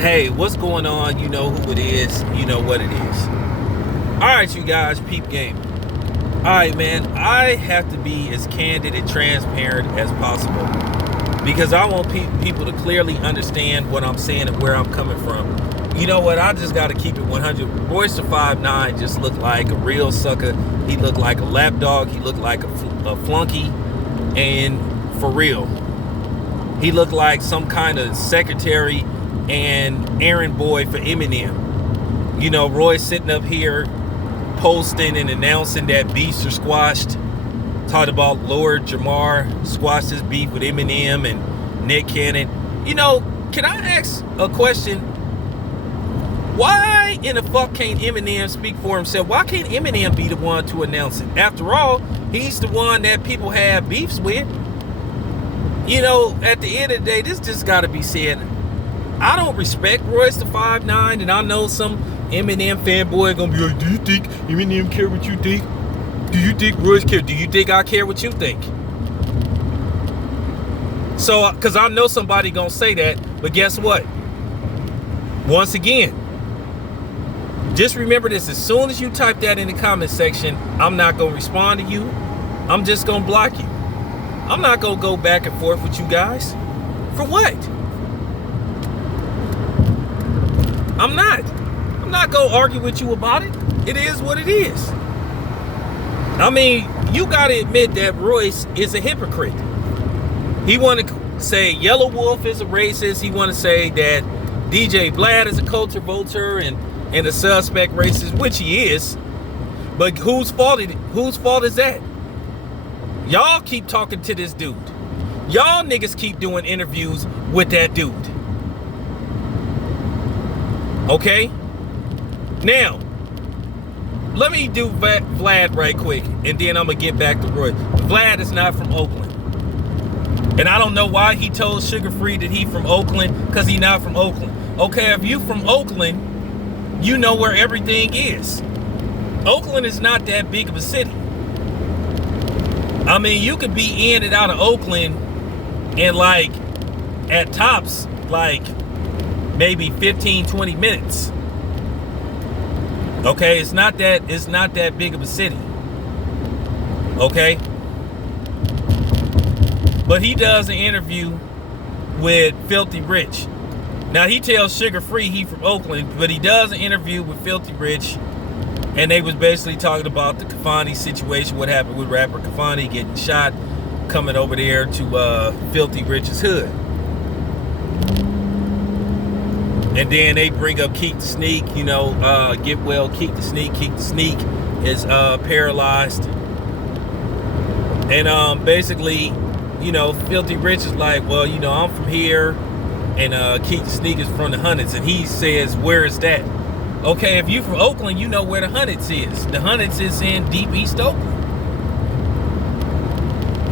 Hey, what's going on? You know who it is. You know what it is. Alright, you guys, peep game. Alright, man, I have to be as candid and transparent as possible because I want people to clearly understand what I'm saying and where I'm coming from. You know what? I just got to keep it 100. Royce the 5'9" just looked like a real sucker. He looked like a lapdog. He looked like a flunky. And for real, he looked like some kind of secretary and errand boy for Eminem. You know, Royce sitting up here posting and announcing that beefs are squashed. Talked about Lord Jamar squashed his beef with Eminem and Nick Cannon. You know, can I ask a question? Why in the fuck can't Eminem speak for himself? Why can't Eminem be the one to announce it? After all, he's the one that people have beefs with. You know, at the end of the day, this just got to be said. I don't respect Royce the 5'9", and I know some Eminem fanboy gonna be like, do you think Eminem care what you think? Do you think Royce care? Do you think I care what you think? So, because I know somebody gonna say that, but guess what? Once again, just remember this: as soon as you type that in the comment section, I'm not gonna respond to you. I'm just gonna block you. I'm not gonna go back and forth with you guys. For what? I'm not gonna argue with you about it. It is what it is. I mean, you gotta admit that Royce is a hypocrite. He wanna say Yellow Wolf is a racist. He wanna say that DJ Vlad is a culture vulture and a suspect racist, which he is. But whose fault is that? Y'all keep talking to this dude. Y'all niggas keep doing interviews with that dude. Okay? Now, let me do Vlad right quick, and then I'm going to get back to Roy. Vlad is not from Oakland. And I don't know why he told Sugar Free that he from Oakland, because he not from Oakland. Okay, if you from Oakland, you know where everything is. Oakland is not that big of a city. I mean, you could be in and out of Oakland in like, at tops, like maybe 15, 20 minutes. Okay, it's not that big of a city. Okay? But he does an interview with Filthy Rich. Now he tells Sugar Free he from Oakland, but he does an interview with Filthy Rich, and they was basically talking about the Kafani situation, what happened with rapper Kafani getting shot, coming over there to Filthy Rich's hood. And then they bring up Keek the Sneak, you know, get well, Keek the Sneak. Keek the Sneak is paralyzed. And basically, you know, Filthy Rich is like, well, you know, I'm from here, and Keek the Sneak is from the Hundreds, and he says, where is that? Okay, if you from Oakland, you know where the Hundreds is. The Hundreds is in deep East Oakland.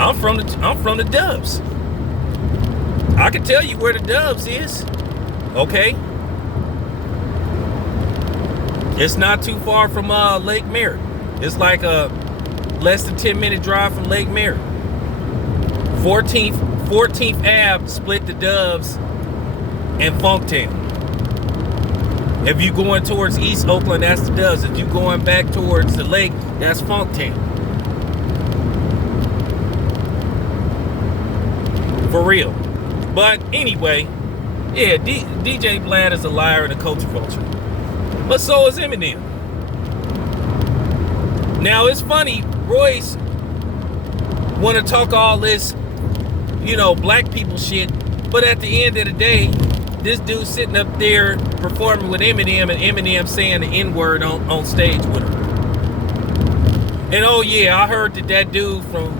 I'm from the Dubs. I can tell you where the Dubs is. Okay. It's not too far from Lake Merritt. It's like a less than 10-minute drive from Lake Merritt. 14th Ave split the Dubs and Funktown. If you going towards East Oakland, that's the Dubs. If you going back towards the lake, that's Funktown. For real. But anyway, yeah, DJ Vlad is a liar and a culture vulture. But so is Eminem. Now, it's funny, Royce want to talk all this, you know, black people shit, but at the end of the day, this dude sitting up there performing with Eminem, and Eminem saying the N-word on stage with him. And oh yeah, I heard that dude from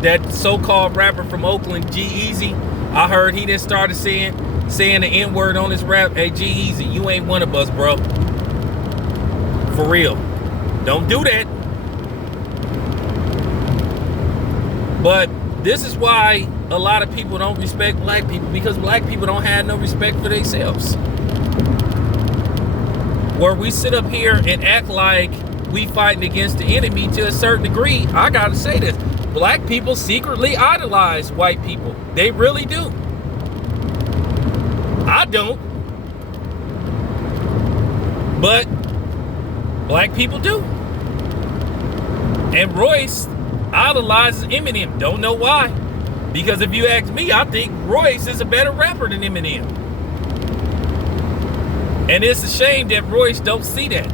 that so-called rapper from Oakland, G-Eazy, I heard he just started saying the N-word on his rap. Hey, G-Eazy, you ain't one of us, bro. For real. Don't do that. But this is why a lot of people don't respect black people, because black people don't have no respect for themselves. Where we sit up here and act like we fighting against the enemy to a certain degree, I gotta say this. Black people secretly idolize white people. They really do. I don't. But black people do. And Royce idolizes Eminem. Don't know why. Because if you ask me, I think Royce is a better rapper than Eminem. And it's a shame that Royce don't see that.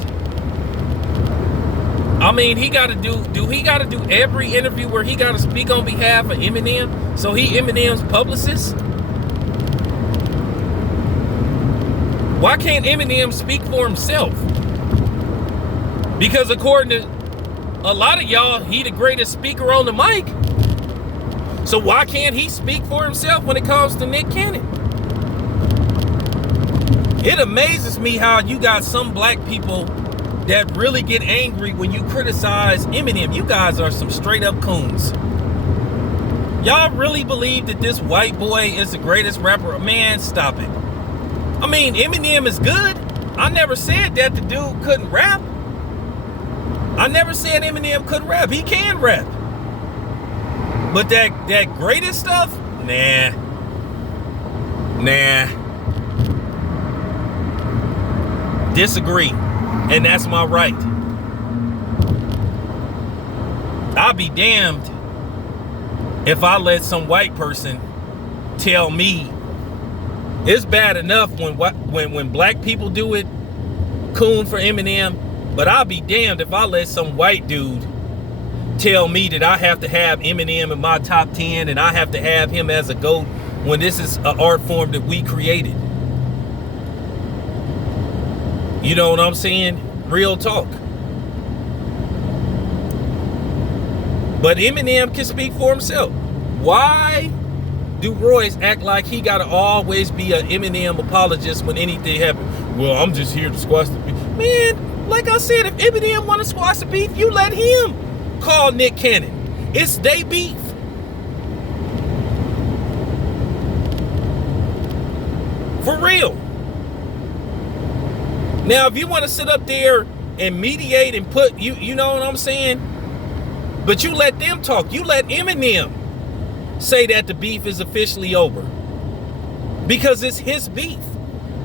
I mean, he got to do he got to do every interview where he got to speak on behalf of Eminem? So he Eminem's publicist? Why can't Eminem speak for himself? Because according to a lot of y'all, he the greatest speaker on the mic. So why can't he speak for himself when it comes to Nick Cannon? It amazes me how you got some black people that really get angry when you criticize Eminem. You guys are some straight up coons. Y'all really believe that this white boy is the greatest rapper? Man, stop it. I mean, Eminem is good. I never said that the dude couldn't rap. I never said Eminem couldn't rap. He can rap. But that greatest stuff? Nah. Disagree. And that's my right. I'll be damned if I let some white person tell me it's bad enough when black people do it, coon for Eminem, but I'll be damned if I let some white dude tell me that I have to have Eminem in my top 10 and I have to have him as a GOAT when this is an art form that we created. You know what I'm saying? Real talk. But Eminem can speak for himself. Why do Royce act like he gotta always be an Eminem apologist when anything happens? Well, I'm just here to squash the beef. Man, like I said, if Eminem want to squash the beef, you let him call Nick Cannon. It's they beef. For real. Now, if you want to sit up there and mediate and put, you know what I'm saying? But you let them talk. You let Eminem say that the beef is officially over. Because it's his beef.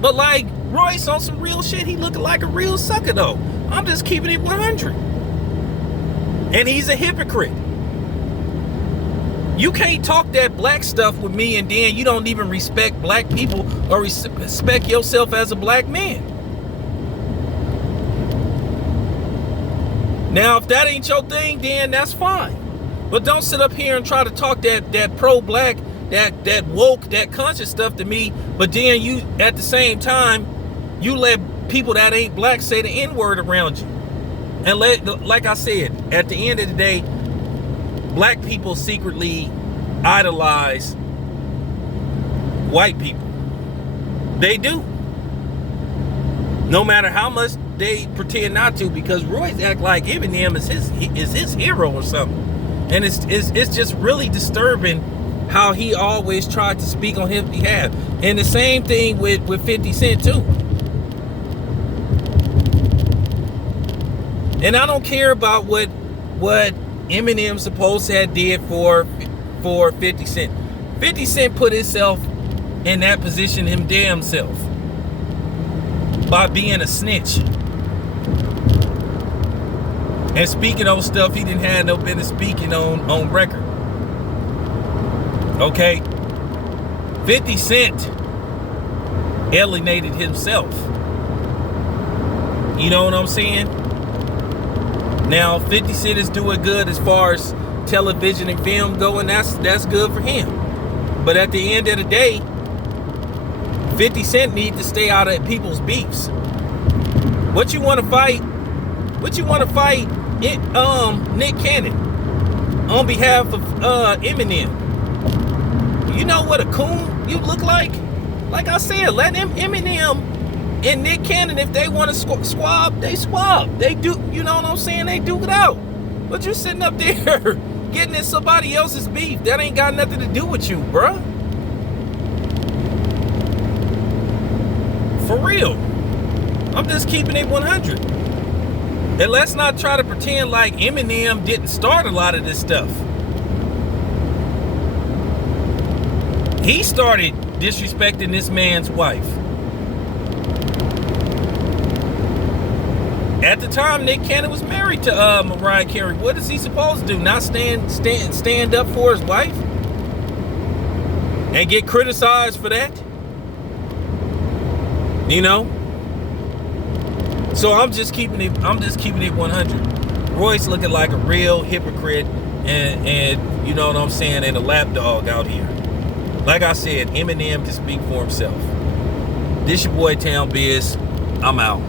But like Royce on some real shit, he looking like a real sucker though. I'm just keeping it 100. And he's a hypocrite. You can't talk that black stuff with me and then you don't even respect black people or respect yourself as a black man. Now, if that ain't your thing, then that's fine. But don't sit up here and try to talk that pro-black, that woke, that conscious stuff to me. But then you, at the same time, you let people that ain't black say the N-word around you. And like I said, at the end of the day, black people secretly idolize white people. They do. No matter how much they pretend not to, because Royce act like Eminem is his hero or something. And it's just really disturbing how he always tried to speak on his behalf. And the same thing with 50 Cent too. And I don't care about what Eminem supposed to have did for 50 Cent. 50 Cent put himself in that position him damn self by being a snitch and speaking on stuff he didn't have no business speaking on record. Okay, 50 Cent alienated himself. You know what I'm saying? Now 50 Cent is doing good as far as television and film go, and that's good for him. But at the end of the day, 50 Cent needs to stay out of people's beefs. What you want to fight? Nick Cannon on behalf of Eminem. You know what a coon you look like? Like I said, let Eminem and Nick Cannon, if they want to squab, they squab. They do, you know what I'm saying? They duke it out. But you sitting up there getting in somebody else's beef. That ain't got nothing to do with you, bruh. For real. I'm just keeping it 100. And let's not try to pretend like Eminem didn't start a lot of this stuff. He started disrespecting this man's wife. At the time, Nick Cannon was married to Mariah Carey. What is he supposed to do? Not stand up for his wife and get criticized for that? You know? So I'm just keeping it 100. Royce looking like a real hypocrite and you know what I'm saying, and a lapdog out here. Like I said, Eminem can speak for himself. This your boy Town Biz. I'm out.